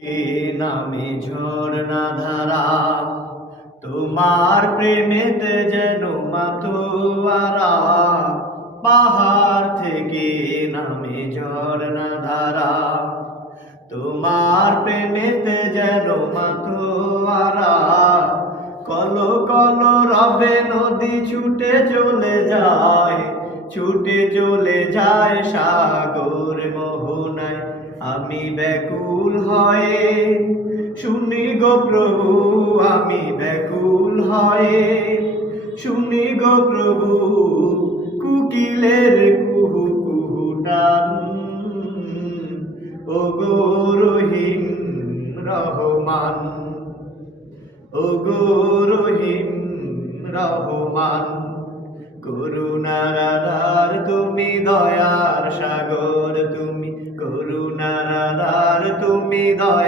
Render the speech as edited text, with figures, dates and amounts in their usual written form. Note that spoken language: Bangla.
কে নামে ঝর্ণা ধারা, তোমার প্রেমেতে যেন মাতোয়ারা। পাহাড় থেকে নামে ঝর্ণা ধারা, তোমার প্রেমেতে যেন মাতোয়ারা। কলো কলো রবে নদী ছুটে চলে যায়, ছুটে চলে যায় সাগর মোহনায়। আমি ব্যাকুল হয়ে শুনি গো প্রভু, আমি ব্যাকুল হয়ে শুনি গো প্রভু, কুকিলের কুহু কুহু টান। ও গো রহিম রহমান, ও গো রহিম রহমান। করুণার আধার তুমি, দয়ার সাগর তুমি।